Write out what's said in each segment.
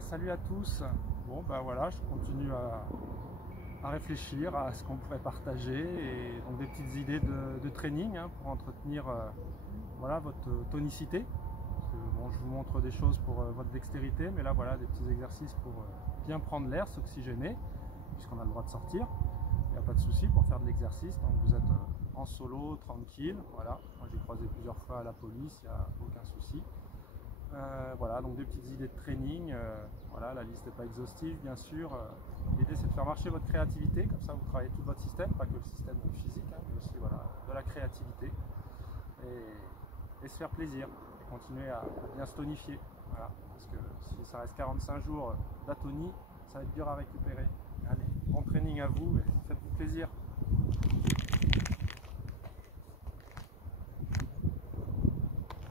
Salut à tous. Bon ben voilà, je continue à réfléchir à ce qu'on pourrait partager et donc des petites idées de training pour entretenir voilà, votre tonicité. Parce que, bon, je vous montre des choses pour votre dextérité, mais là voilà des petits exercices pour bien prendre l'air, s'oxygéner, puisqu'on a le droit de sortir. Il n'y a pas de souci pour faire de l'exercice, donc vous êtes en solo, tranquille. Voilà, moi j'ai croisé plusieurs fois à la police, il n'y a aucun souci. Voilà, donc des petites idées de training. Voilà, la liste n'est pas exhaustive, bien sûr. L'idée c'est de faire marcher votre créativité, comme ça vous travaillez tout votre système, pas que le système physique, mais aussi voilà, de la créativité. Et se faire plaisir, et continuer à bien se tonifier. Voilà, parce que si ça reste 45 jours d'atonie, ça va être dur à récupérer. Allez, bon training à vous, et faites-vous plaisir.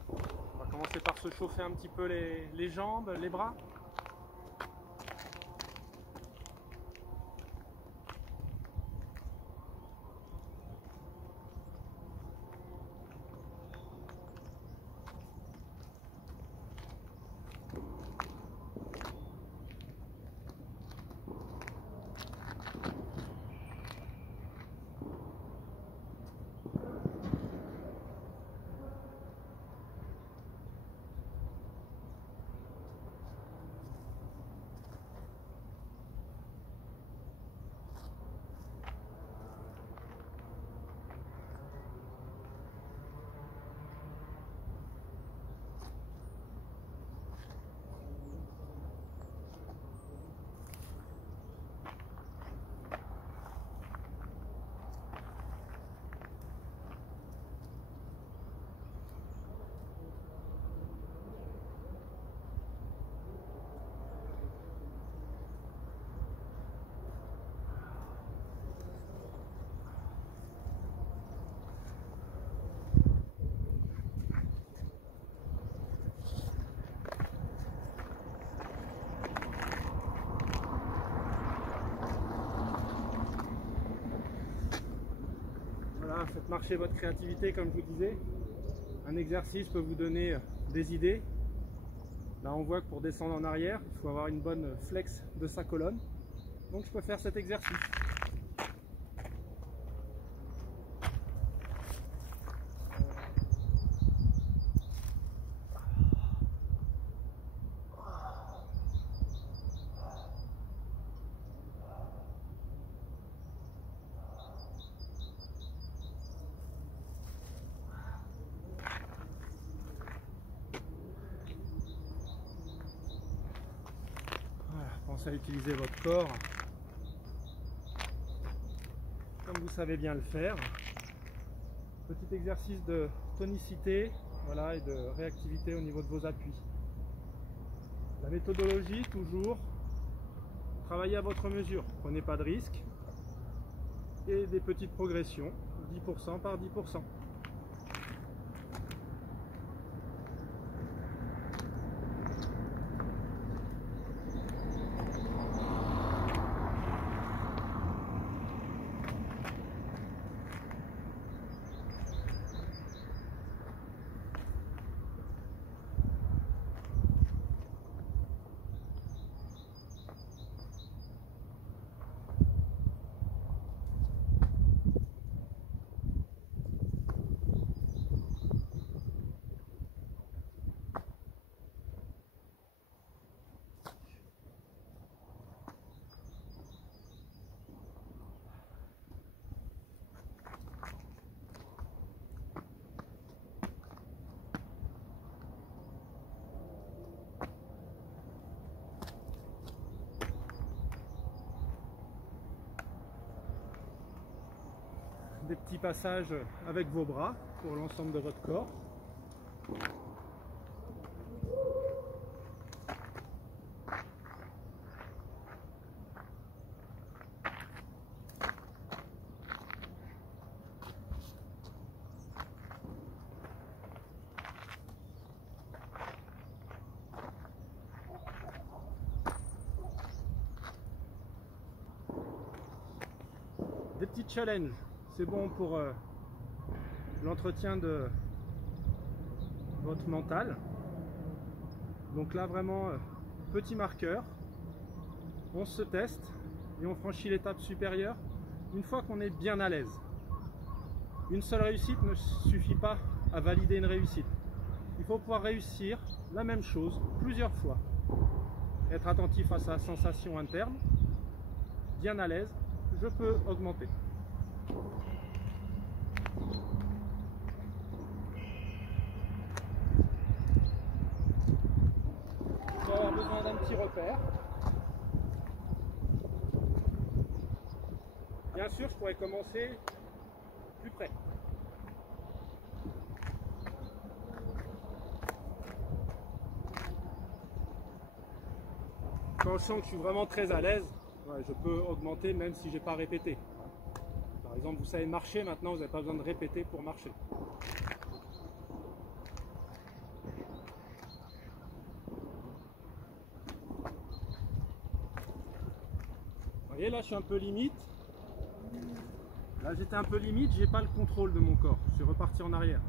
On va commencer par se chauffer un petit peu les jambes, les bras. Faites marcher votre créativité, comme je vous disais. Un exercice peut vous donner des idées. Là on voit que pour descendre en arrière, il faut avoir une bonne flex de sa colonne. Donc je peux faire cet exercice. Pensez à utiliser votre corps comme vous savez bien le faire. Petit exercice de tonicité, voilà, et de réactivité au niveau de vos appuis. La méthodologie, toujours, travaillez à votre mesure. Prenez pas de risques et des petites progressions, 10% par 10%. Des petits passages avec vos bras pour l'ensemble de votre corps. Des petits challenges. C'est bon pour l'entretien de votre mental. Donc là vraiment petit marqueur, on se teste et on franchit l'étape supérieure une fois qu'on est bien à l'aise. Une seule réussite ne suffit pas à valider une réussite. Il faut pouvoir réussir la même chose plusieurs fois. Être attentif à sa sensation interne, bien à l'aise, je peux augmenter. Je vais avoir besoin d'un petit repère. Bien sûr, je pourrais commencer plus près. Quand je sens que je suis vraiment très à l'aise, je peux augmenter même si je n'ai pas répété. Par exemple, vous savez marcher maintenant, vous n'avez pas besoin de répéter pour marcher. Vous voyez, là je suis un peu limite. Là j'étais un peu limite, j'ai pas le contrôle de mon corps. Je suis reparti en arrière.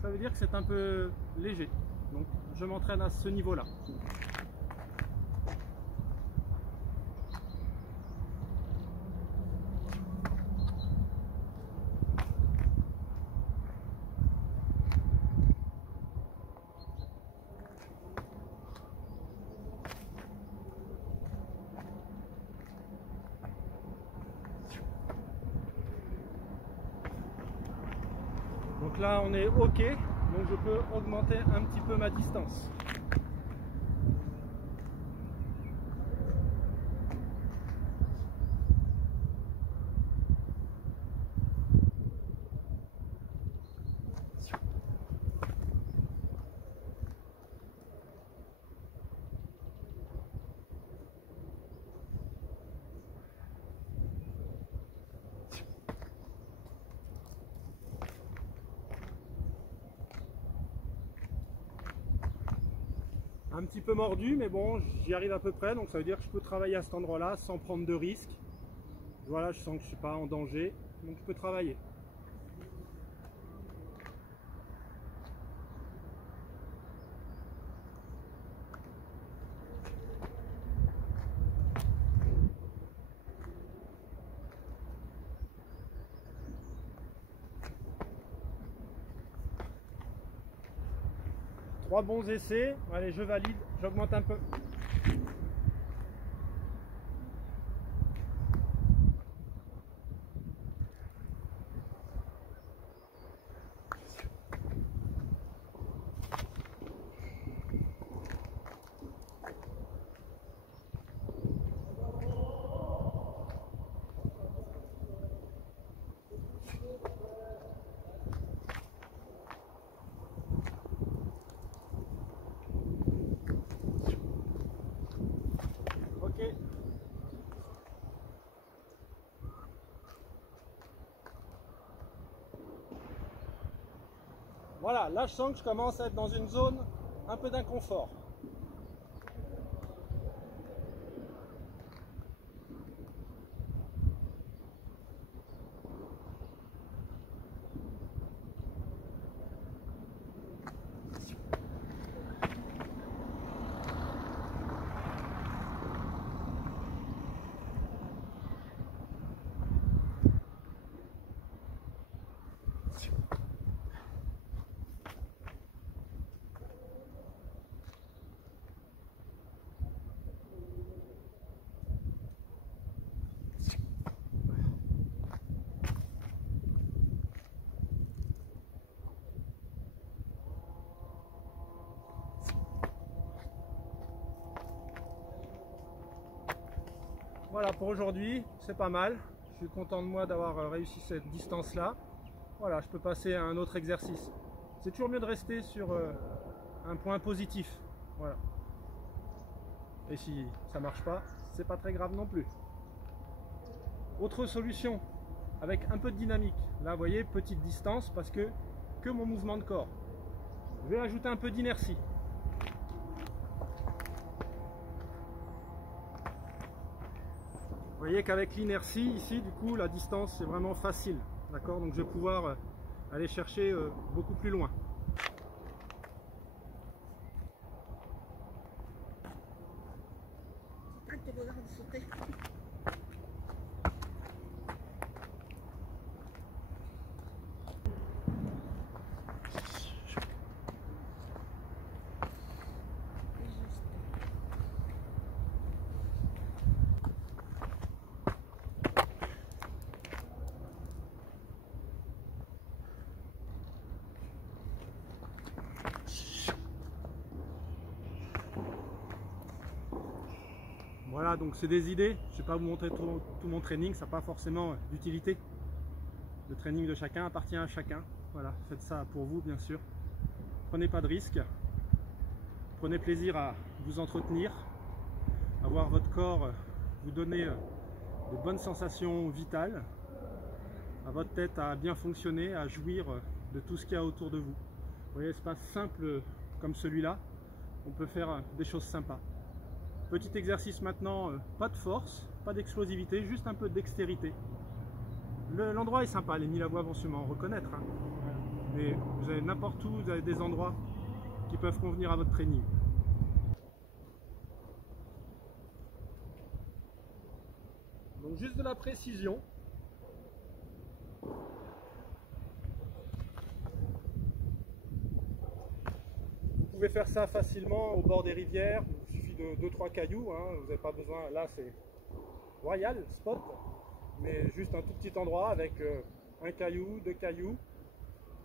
Ça veut dire que c'est un peu léger. Donc je m'entraîne à ce niveau-là. Donc là on est OK, donc je peux augmenter un petit peu ma distance. Un petit peu mordu, mais bon, j'y arrive à peu près, donc ça veut dire que je peux travailler à cet endroit-là sans prendre de risques. Voilà, je sens que je ne suis pas en danger, donc je peux travailler. Trois bons essais, allez, je valide, j'augmente un peu. Ok. Voilà, là je sens que je commence à être dans une zone un peu d'inconfort. Voilà pour aujourd'hui, c'est pas mal. Je suis content de moi d'avoir réussi cette distance-là. Voilà, je peux passer à un autre exercice. C'est toujours mieux de rester sur un point positif. Voilà. Et si ça marche pas, c'est pas très grave non plus. Autre solution, avec un peu de dynamique. Là, vous voyez, petite distance parce que mon mouvement de corps. Je vais ajouter un peu d'inertie. Vous voyez qu'avec l'inertie ici, du coup, la distance c'est vraiment facile. D'accord? Donc je vais pouvoir aller chercher beaucoup plus loin. te regarde sauter. Voilà, donc c'est des idées. Je ne vais pas vous montrer tout mon training, ça n'a pas forcément d'utilité. Le training de chacun appartient à chacun. Voilà, faites ça pour vous, bien sûr. Prenez pas de risques. Prenez plaisir à vous entretenir, à voir votre corps vous donner de bonnes sensations vitales, à votre tête à bien fonctionner, à jouir de tout ce qu'il y a autour de vous. Vous voyez, c'est pas simple comme celui-là. On peut faire des choses sympas. Petit exercice maintenant, pas de force, pas d'explosivité, juste un peu de dextérité. L'endroit est sympa, les Milavois vont sûrement reconnaître. Hein. Mais vous avez n'importe où, vous avez des endroits qui peuvent convenir à votre training. Donc juste de la précision. Vous pouvez faire ça facilement au bord des rivières. Il suffit de 2-3 cailloux, hein. Vous n'avez pas besoin, là c'est royal, spot, mais juste un tout petit endroit avec un caillou, 2 cailloux,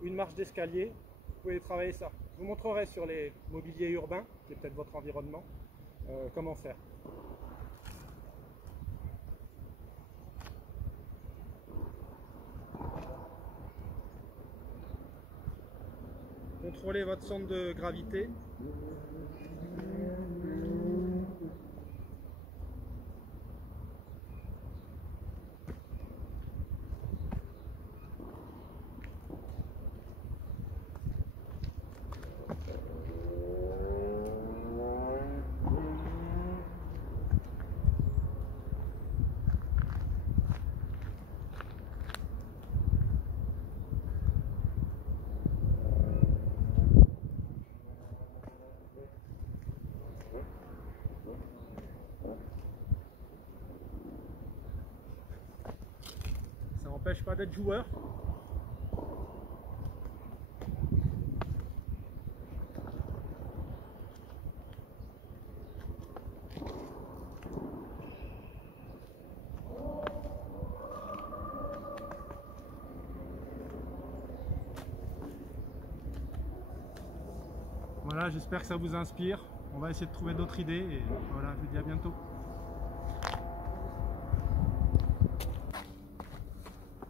une marche d'escalier. Vous pouvez travailler ça. Je vous montrerai sur les mobiliers urbains, qui est peut-être votre environnement, comment faire. Contrôlez votre centre de gravité. Ça n'empêche pas d'être joueur. Voilà, j'espère que ça vous inspire. On va essayer de trouver d'autres idées et voilà, je vous dis à bientôt.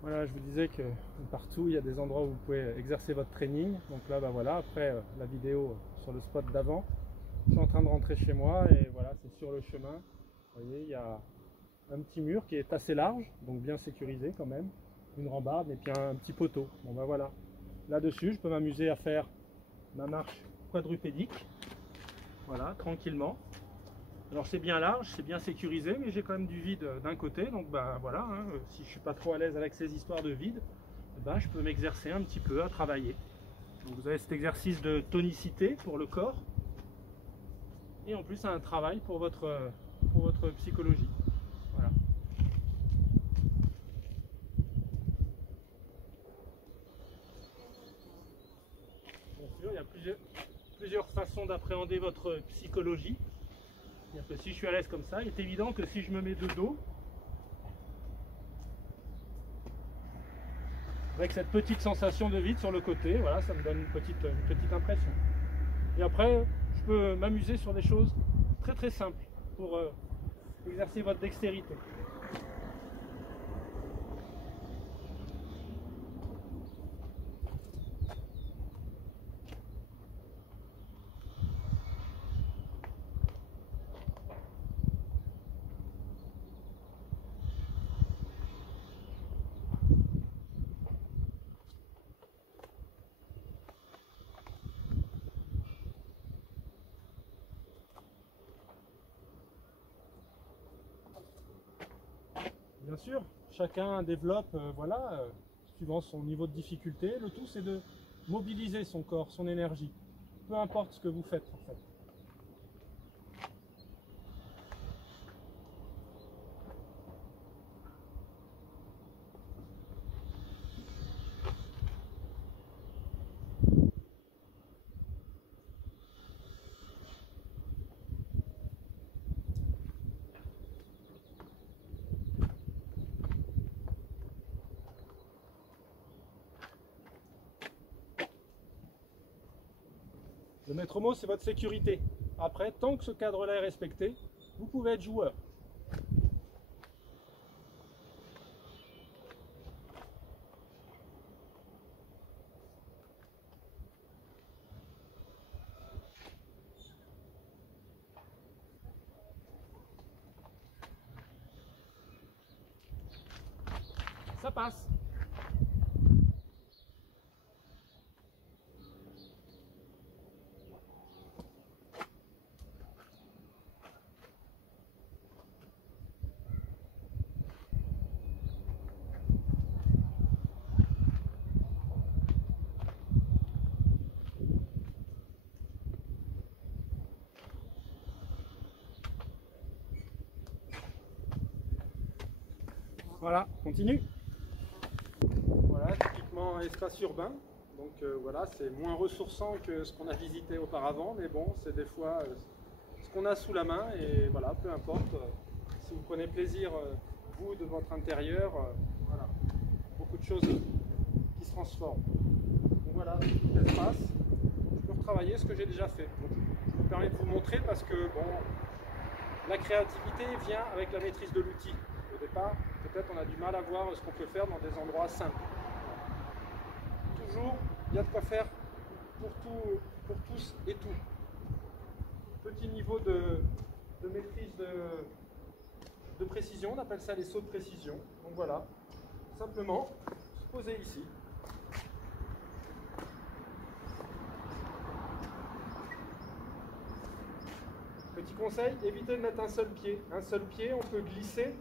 Voilà, je vous disais que partout il y a des endroits où vous pouvez exercer votre training. Donc là, bah voilà, après la vidéo sur le spot d'avant, je suis en train de rentrer chez moi et voilà, c'est sur le chemin. Vous voyez, il y a un petit mur qui est assez large, donc bien sécurisé quand même, une rambarde et puis un petit poteau. Bon bah voilà, là-dessus, je peux m'amuser à faire ma marche quadrupédique, voilà, tranquillement. Alors c'est bien large, c'est bien sécurisé, mais j'ai quand même du vide d'un côté, donc bah voilà, hein, si je suis pas trop à l'aise avec ces histoires de vide, bah, je peux m'exercer un petit peu à travailler. Donc vous avez cet exercice de tonicité pour le corps, et en plus un travail pour votre psychologie. Voilà. Bien sûr, il y a plusieurs façons d'appréhender votre psychologie. C'est-à-dire que si je suis à l'aise comme ça, il est évident que si je me mets de dos, avec cette petite sensation de vide sur le côté, voilà, ça me donne une petite impression. Et après, je peux m'amuser sur des choses très très simples pour exercer votre dextérité. Bien sûr, chacun développe, voilà, suivant son niveau de difficulté. Le tout, c'est de mobiliser son corps, son énergie, peu importe ce que vous faites en fait. Le maître mot, c'est votre sécurité. Après, tant que ce cadre-là est respecté, vous pouvez être joueur. Ça passe. Voilà, continue. Voilà, typiquement espace urbain. Donc voilà, c'est moins ressourçant que ce qu'on a visité auparavant, mais bon, c'est des fois ce qu'on a sous la main et voilà, peu importe. Si vous prenez plaisir, vous, de votre intérieur, voilà, beaucoup de choses qui se transforment. Donc voilà, tout espace. Je peux retravailler ce que j'ai déjà fait. Donc, je me permets de vous montrer parce que bon, la créativité vient avec la maîtrise de l'outil. Au départ, peut-être on a du mal à voir ce qu'on peut faire dans des endroits simples. Toujours, il y a de quoi faire pour tous et tout. Petit niveau de maîtrise de précision, on appelle ça les sauts de précision. Donc voilà, simplement se poser ici. Petit conseil, évitez de mettre un seul pied. Un seul pied, on peut glisser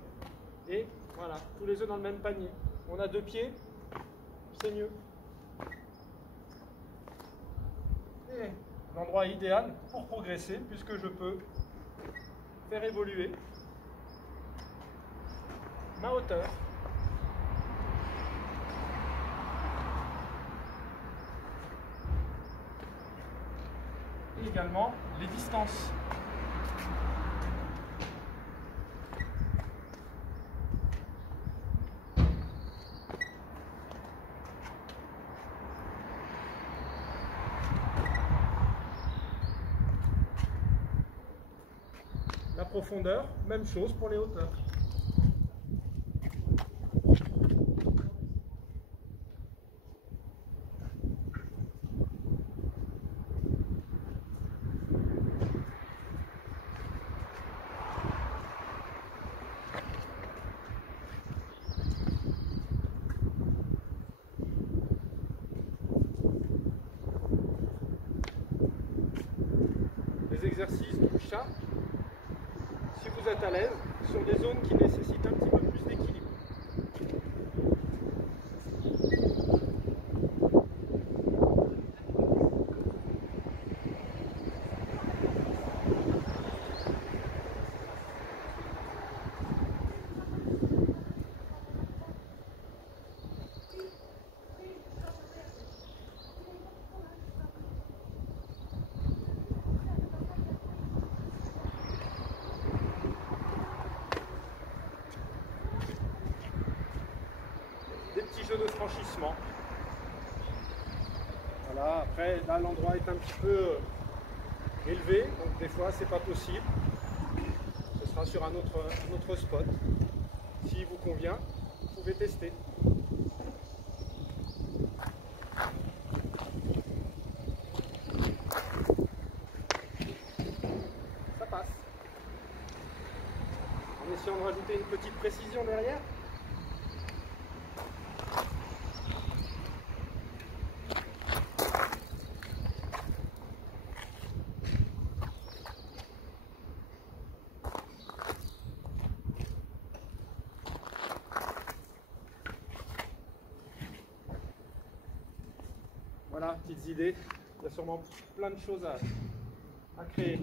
et voilà, tous les œufs dans le même panier. On a deux pieds, c'est mieux. Et l'endroit idéal pour progresser, puisque je peux faire évoluer ma hauteur. Et également les distances. La profondeur, même chose pour les hauteurs. Les exercices du chat, si vous êtes à l'aise, sur des zones qui nécessitent un petit peu plus d'équilibre. Des petits jeux de franchissement. Voilà, après là l'endroit est un petit peu élevé, donc des fois c'est pas possible. Ce sera sur un autre spot. S'il vous convient, vous pouvez tester. Ça passe. En essayant de rajouter une petite précision derrière. Voilà, petites idées. Il y a sûrement plein de choses à créer.